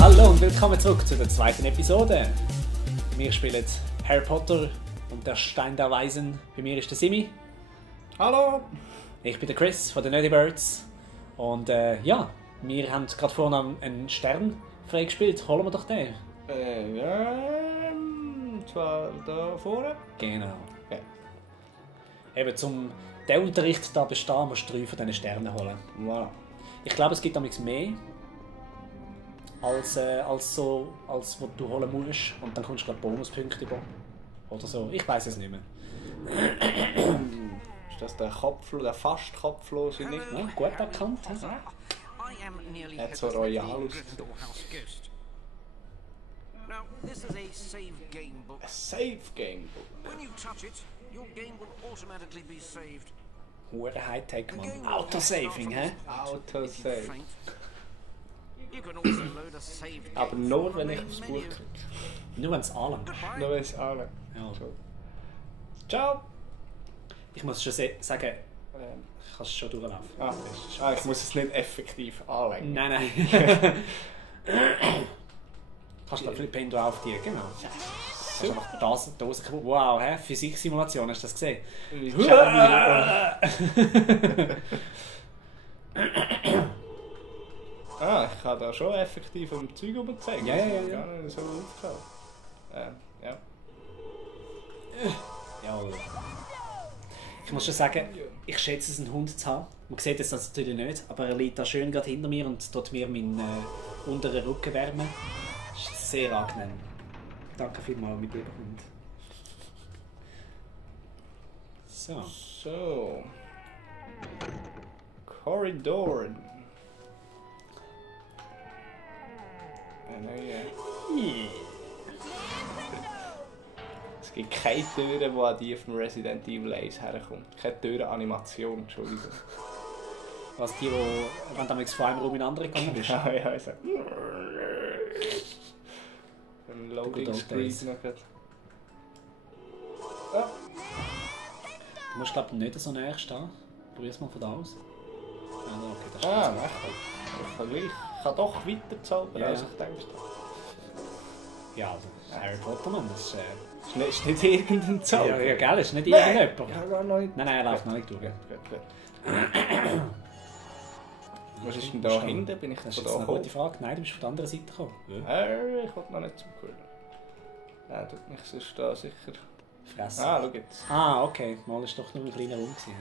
Hallo und willkommen zurück zu der zweiten Episode. Wir spielen Harry Potter und der Stein der Weisen. Bei mir ist der Simi. Hallo! Ich bin der Chris von den Nerdy Birds. Und ja, wir haben gerade vorhin einen Stern freigespielt. Holen wir doch den. Zwar da vorne. Genau. Ja. Eben, zum den Unterricht da bestehen, musst du 3 von diesen Sternen holen. Voilà. Ich glaube, es gibt damals mehr, als was du holen musst. Und dann kommst du gerade Bonuspunkte über. Oder so. Ich weiß es nicht mehr. Ist das der Kopflo, der fast kopflose nicht? Ja, gut erkannt. Er hat so royal ausgesehen. Now, this is a save game book. Ein Safe Game Book. When you touch it, your game will automatically be saved. Hure Hightech, Mann. Autosaving, hä? Autosave. Faint. You can also load a saved game. Aber nur wenn ich from aufs the Buch menu. klicke. Nur wenn es anlangt. Nur wenn es alle. Ja. Ciao! Ich muss schon sagen, ich kann es schon durchlaufen. Ich muss es nicht effektiv anlegen. Nein. Kannst du den Pin drauf dir, genau. Also noch die Dose kaputt. Wow, hä? Physiksimulation, hast du das gesehen? Ich kann da schon effektiv um Zeug umzeigen. Ja. Gar nicht so aufgehört. Ja. Ja. Ich muss schon sagen, ich schätze es, einen Hund zu haben. Man sieht es natürlich nicht, aber er liegt da schön gerade hinter mir und tut mir meinen unteren Rücken wärmen. Das ist sehr angenehm. Danke vielmals, mein lieber Hund. So. Korridoren. Es gibt keine Türen, die an die vom Resident Evil 1 herkommt. Keine Türenanimation, Entschuldigung. Was die, wenn du von einem Raum in den anderen gegangen bist? Ja, ich sag. Ein Loading Screen noch gerade. Du musst glaube ich nicht so näher stehen. Probier es mal von da aus. Okay, das ist Nein, ich kann gleich. Ich kann doch weiter zaubern, Ja, als ja. ich gedacht habe. Ja, also Harry Potter, Mann, das ist... Ist nicht irgendein Zauber. Ja, gell, ist nicht irgendjemand. Ja, gar nicht. Nein, er läuft noch nicht durch. Gut. Was ist denn da hinten? Bin ich Das ist von jetzt da eine gekommen? gute Frage. Nein, du bist von der anderen Seite gekommen. Ja. Ich wollte noch nicht zugehören. Nein, tut mich sonst da sicher... Fressen. Schau jetzt. Okay. Mal ist doch nur ein kleiner Raum gewesen.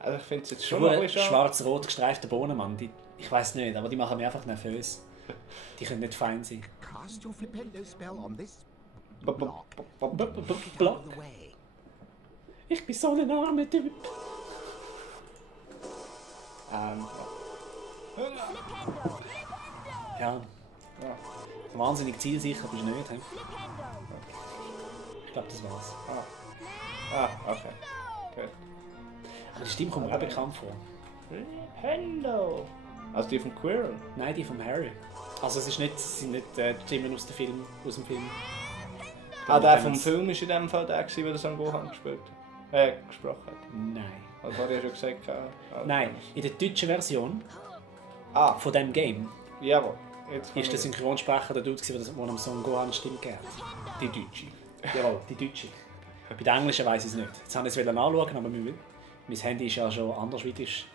Also ich finde es jetzt schon Schon noch ein bisschen schwarz-rot gestreifte Bohnen, Mann. Ich weiss nicht, aber die machen mich einfach nervös. Die können nicht fein sein. Cast your flipendo spell on this Block. Block. the way. Ich bin so ein armer Typ. Ja. Wahnsinnig zielsicher bist du nicht. He? Ich glaube, das war's. Okay. Gut. Aber die Stimme kommt mir auch bekannt vor. Hello! Also die vom Quirrell? Nein, die vom Harry. Also es sind nicht die Stimmen aus dem Film. Der vom Film war in dem Fall der, der Son Gohan gesprochen hat. Nein. Also habe ich ja schon gesagt. Nein, in der deutschen Version von diesem Game Jawohl. Jetzt ist der Synchronsprecher der Dude, der am Son Gohan Stimme gegeben hat. die Deutsche. Jawohl, die deutsche. Bei der englischen weiss ich es nicht. Jetzt habe ich es anschauen, aber mein Handy ist ja schon andersweitig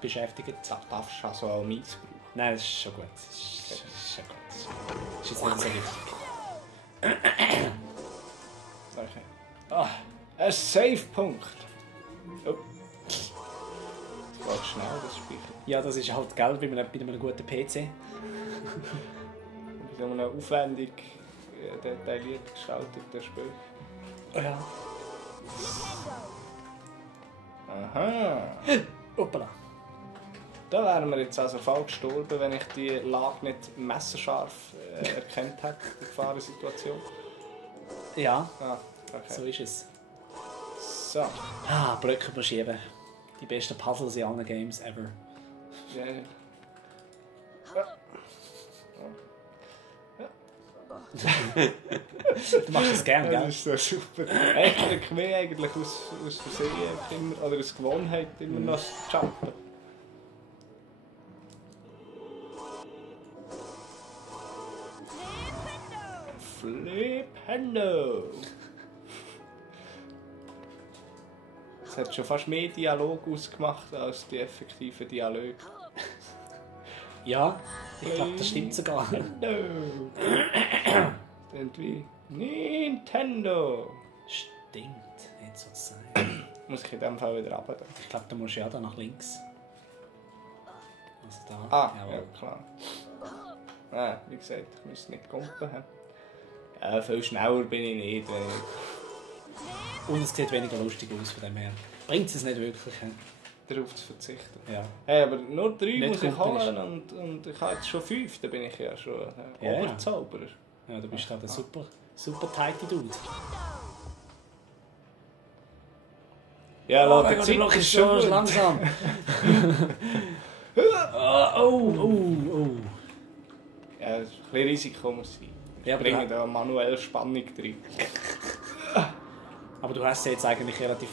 beschäftigt. Das darfst du also auch meins brauchen. Nein, das ist schon gut. Das ist schon gut. Das ist jetzt nicht so wichtig. Okay. Ein Save-Punkt. Oh. Das geht schnell, das Spiel. Ja, das ist halt Geld bei einem guten PC. Bei so einem aufwendig detailliert gestalteten Spiel. Ja. Aha. Hoppala. Da wären wir jetzt also voll gestorben, wenn ich die Lage nicht messerscharf erkannt hätte, die Gefahrensituation. Ja, Okay. so ist es. So. Blöcke verschieben. Die besten Puzzles in allen Games ever. Ja. Du machst das gerne, gell? Das ist so super. Ich drücke mich eigentlich aus Versehen immer, oder aus Gewohnheit immer noch zu jumpen. Flipendo! Es hat schon fast mehr Dialog ausgemacht als die effektiven Dialoge. Ja, ich glaube, das stimmt sogar. Nintendo! Irgendwie Nintendo! Stimmt, jetzt soll es sein. Muss ich in dem Fall wieder runter. Ich glaube, du musst ja da nach links. Also da. Ah, jawohl. ja klar. Wie gesagt, ich muss nicht kumpen. Ja, viel schneller bin ich nicht. Und es sieht weniger lustig aus von dem her. Bringt es nicht wirklich. He? Darauf zu verzichten. Ja. Hey, aber nur 3 Nicht muss ich kumpeln holen und ich habe jetzt schon 5, dann bin ich ja schon Ja, ja. Oberzauberer. Ja, du bist halt ein super tighty Dude. Ja, Oh lass mein die Gott, Zeit der Block ist ist schon so gut. langsam. Oh. Ja, ein bisschen Risiko muss sein. Ich Ja, aber bringe du- da manuell Spannung drin. Aber du hast es jetzt eigentlich relativ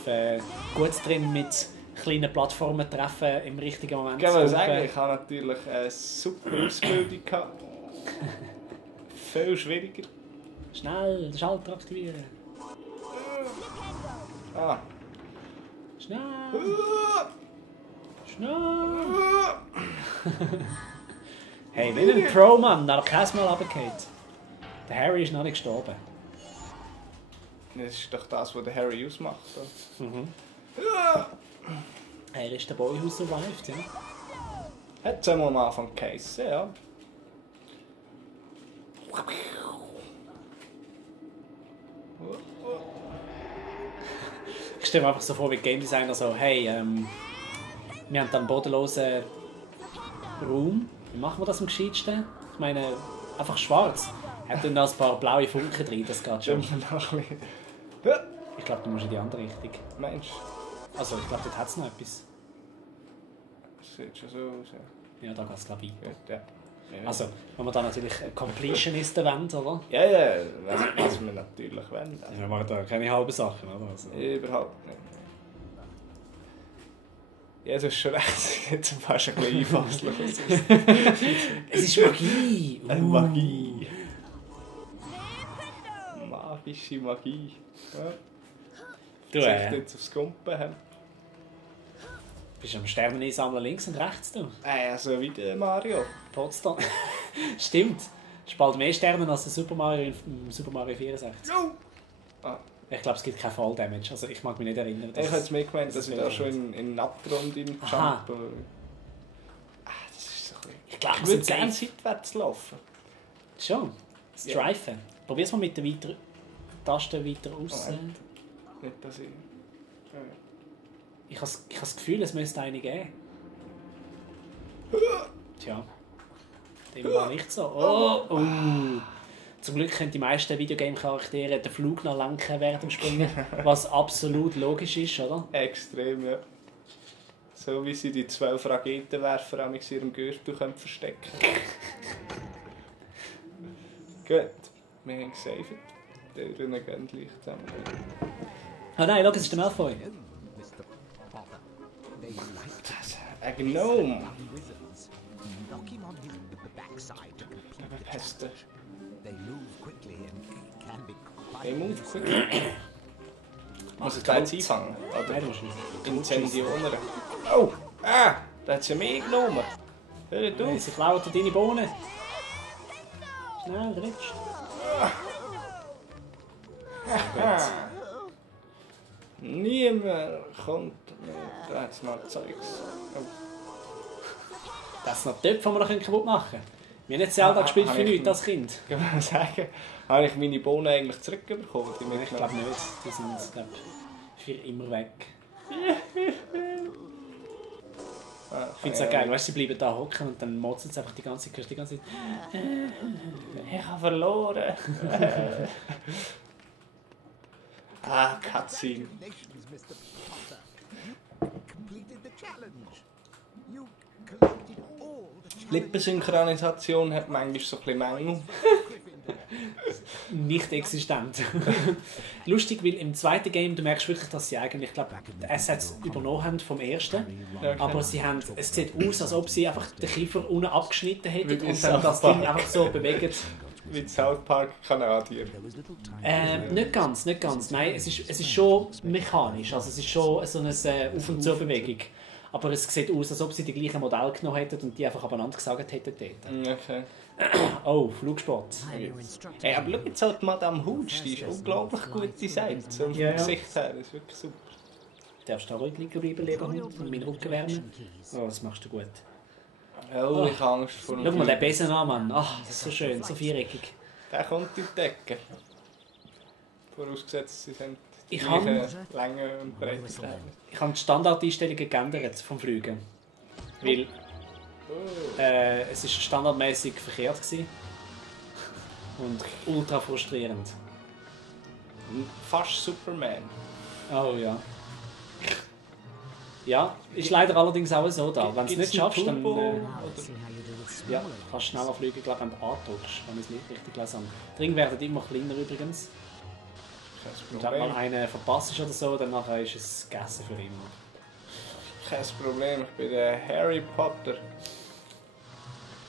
gut drin mit kleinen Plattformen treffen im richtigen Moment. Ich kann mal zu sagen, kumpen. ich habe natürlich eine super Ausbildung gehabt. Viel schwieriger. Schnell, den Schalter aktivieren. Ah. Schnell. Schnell. Hey, nicht ein Pro-Mann, der kein Mal runtergeht. Der Harry ist noch nicht gestorben. Das ist doch das, was der Harry ausmacht. Er ist der Boy who survived, ja. Hat es einmal am Anfang geheissen, ja. Ich stelle mir einfach so vor, wie Game Designer so, hey, wir haben dann einen bodenlosen Raum. Wie machen wir das am gescheitsten? Ich meine, einfach schwarz. Hat dann noch ein paar blaue Funken drin, das geht schon. Stimmt noch ein bisschen. Ich glaube, du musst in die andere Richtung. Mensch, Also, ich glaube, dort hat es noch etwas. das sieht schon so aus. Ja, da geht es, glaube ich, weiter. Ja. Ja. Also, wenn wir da natürlich Completionisten wollen, oder? Ja, ja, was wir natürlich wollen. Also, Wir machen da keine halben Sachen, oder? Also. überhaupt nicht. Ja, das ist schon recht. Jetzt fast ein bisschen einfasslich. Es ist Magie! Magie. Magische Magie. Ja. Du Sich jetzt aufs Kumpen haben. bist am Sternen einsammeln links und rechts, du. Also wie der Mario. Potsdam. Stimmt. Es ist bald mehr Sterne als der Super Mario im Super Mario 64. Ah. Ich glaube, es gibt keinen Fall Damage. Also ich mag mich nicht erinnern. Ich hätte es mir gemeint, dass das ich wäre da schon in den Abgrund im Jump. Aha. Das ist so ein bisschen... Ich glaube, Ich würde gerne seitwärts laufen. Schon. Strifen. Probier's mal mit der Taste weiter raus. Moment. Nicht, dass ich... Ich habe das Gefühl, es müsste eine geben. Tja. Dem war nicht so. Oh. Zum Glück können die meisten Videogame-Charaktere den Flug noch lenken während dem Springen, was absolut logisch ist, oder? Extrem, ja. So wie sie die 12 Raketenwerfer in ihrem Gürtel können verstecken Gut, wir haben gesaved. Die Türen gehen gleich zusammen. Oh nein, schau, es ist der Malfoy. Mr. Potter. They like Ein Gnome. wizards. Knock him on his backside to complete the Peste. challenge. They move quickly and can be Hey, quite move quick. Muss ich da jetzt einfangen? Nein, Oder du musst nicht. Incendione? Oh! Da hat sie mich genommen. Hör Hey, auf. sie klauen dir deine Bohnen. Schnell, rutsch. Niemand kommt mehr. Da hat es mal Zeugs. Oh. Das sind noch Töpfe, die wir kaputt machen können. Wir haben nicht Zelda gespielt für ich nichts als Kind. Ich kann mal sagen, habe ich meine Bohnen eigentlich zurückbekommen? Die Ich glaube nicht. Die sind, glaube für immer weg. Ich finde es auch geil, weißt du, sie bleiben da hocken und dann motzen sie einfach die ganze Zeit. Ich habe verloren. Cutscene. Congratulations, Mr. Potter. You completed the challenge. You collected all the challenges. Lippensynchronisation hat manchmal so ein bisschen Mängel. Gryffindor. nicht existent. Lustig, weil im zweiten Game, du merkst wirklich, dass sie eigentlich, ich glaube, die Assets übernommen haben vom ersten. Okay. Aber sie haben, es sieht aus, als ob sie einfach den Kiefer unten abgeschnitten hätten Wie bei und dann das South Ding Park. einfach so bewegen. Wie die South Park Kanadier. Nicht ganz. Nein, es ist schon mechanisch. Also es ist schon so eine Auf- und Zu-Bewegung. Aber es sieht aus, als ob sie die gleichen Modelle genommen hätten und die einfach abeinander gesagt hätten dort. Okay. Oh, Flugsport. Hey, aber schau jetzt halt Madame Hooch, die ist unglaublich gut designt. So vom Ja, ja. Gesicht her, das ist wirklich super. Darfst du da ruhig liegen bleiben, lieber Hund, und meinen Rücken wärmen? Oh, das machst du gut. Oh, ich habe Angst vor Schau mal den Besen an, Mann. Ach, so schön, so viereckig. Der kommt in die Decke. Vorausgesetzt, sie sind die Ich gleichen habe- Länge und Breite. Ich habe die Standardeinstellungen geändert vom Fliegen. Weil es ist standardmäßig verkehrt gewesen. Und ultra frustrierend. Fast Superman. Oh ja. Ja, ist leider allerdings auch so da. Wenn du es Gibt's nicht schaffst, dann Turbo? ja, kannst du schneller fliegen, glaube ich, wenn du andrückst, wenn ich es nicht richtig gelesen habe. Die Ringe werden immer kleiner übrigens. Kein Und wenn man Problem. einen verpasst oder so, dann nachher ist es gegessen für immer. Kein Problem, ich bin der Harry Potter.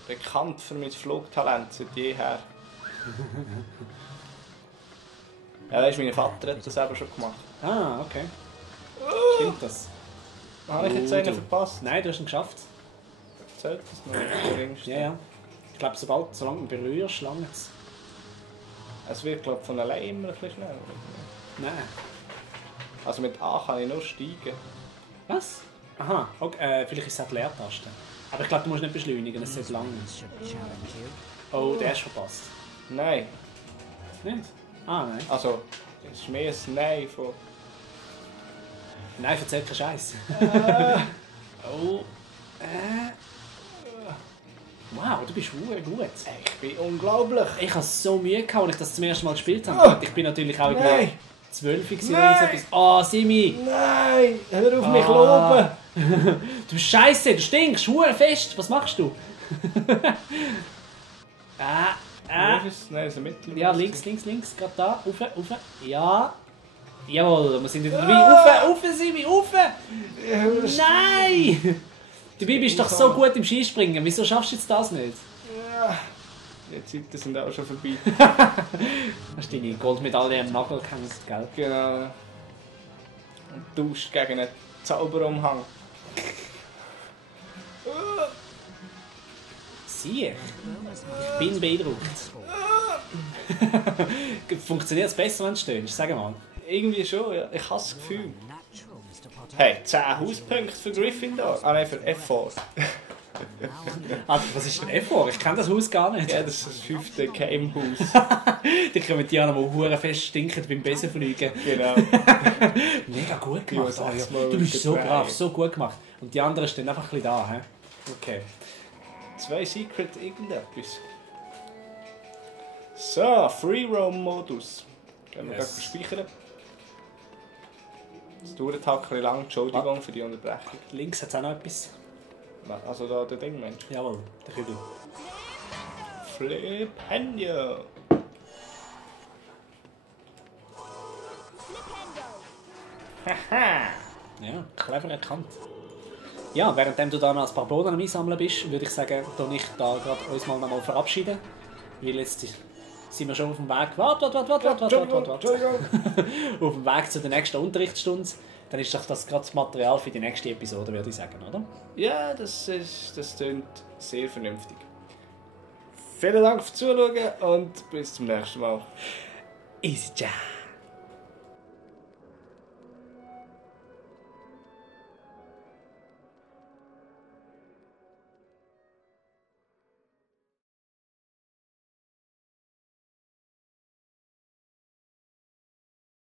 Bekannt für mein Flugtalent seit jeher. Ja, weißt, mein Vater hat das eben schon gemacht. Ah, okay. Stimmt das? Habe ich jetzt Oh, einen du. verpasst? Nein, du hast ihn geschafft. Zählt das noch? Der geringste. Ja, ja. Ich glaube, solange du ihn berührst, lange es. Es wird, glaube ich, von allein immer ein bisschen schneller. Nein. Also mit A kann ich nur steigen. Was? Aha, okay, vielleicht ist es auch die Leertaste. Aber ich glaube, du musst nicht beschleunigen, es ist lang. Oh, der ist verpasst. Nein. Nicht? Ah, nein. Also, es ist mehr ein Nein von... Nein, erzähl keinen Scheiß. Oh. Wow, du bist verdammt gut. Ich bin unglaublich. Ich hatte so Mühe, gehabt, als ich das zum ersten Mal gespielt habe. Ich bin natürlich auch irgendwie Nein. 12 gewesen Nein. oder etwas. Oh, Simi! Nein! Hör auf mich Ah. loben! Du bist scheiße, du stinkst, verdammt fest. Was machst du? Wo ist es? Nein, es ist ein Mittel. Ja, links, gerade da. Rauf, rauf. Ja. Jawohl, wir sind wieder dabei. Rauf, Simi, rauf! Nein! Du bist doch so gut im Skispringen. Wieso schaffst du jetzt das nicht? Ja. Die Zeiten sind auch schon vorbei. Hast du deine Goldmedaille am Nagel gehängt, gell? Genau. Und tauscht gegen einen Zauberumhang. Siehe, ich bin beeindruckt. Funktioniert es besser, wenn du stöhnst? Sag mal. Irgendwie schon, ja. Ich habe das Gefühl. Hey, 10 Hauspunkte für Gryffindor. Ah nein, für F4. Ah, was ist denn F4? Ich kenne das Haus gar nicht. Ja, das ist das 5. Geheimhaus. Die kommen die an, die hure fest stinken beim Besenfliegen. Genau. Mega gut gemacht. Ja, Ah, ja. 6 Mal Du bist so drei. brav, so gut gemacht. Und die anderen stehen einfach ein bisschen da. He? Okay. 2 Secret irgendetwas. So, Free Roam Modus. Können wir Yes. gleich speichern. Es dauert halt ein bisschen lang, Entschuldigung für die Unterbrechung. Links hat es auch noch etwas. Also da der Ding, Mensch. Jawohl, der Kübel. Flip Handy. Ja, clever erkannt. Ja, währenddem du da noch ein paar Boden am Einsammeln bist, würde ich sagen, dass ich da gerade uns mal noch mal verabschieden. Weil jetzt sind wir schon auf dem Weg. Warte. Entschuldigung. Auf dem Weg zu der nächsten Unterrichtsstunde. Dann ist doch das gerade das Material für die nächste Episode, würde ich sagen, oder? Ja, das klingt sehr vernünftig. Vielen Dank fürs Zuschauen und bis zum nächsten Mal. Easy Jam.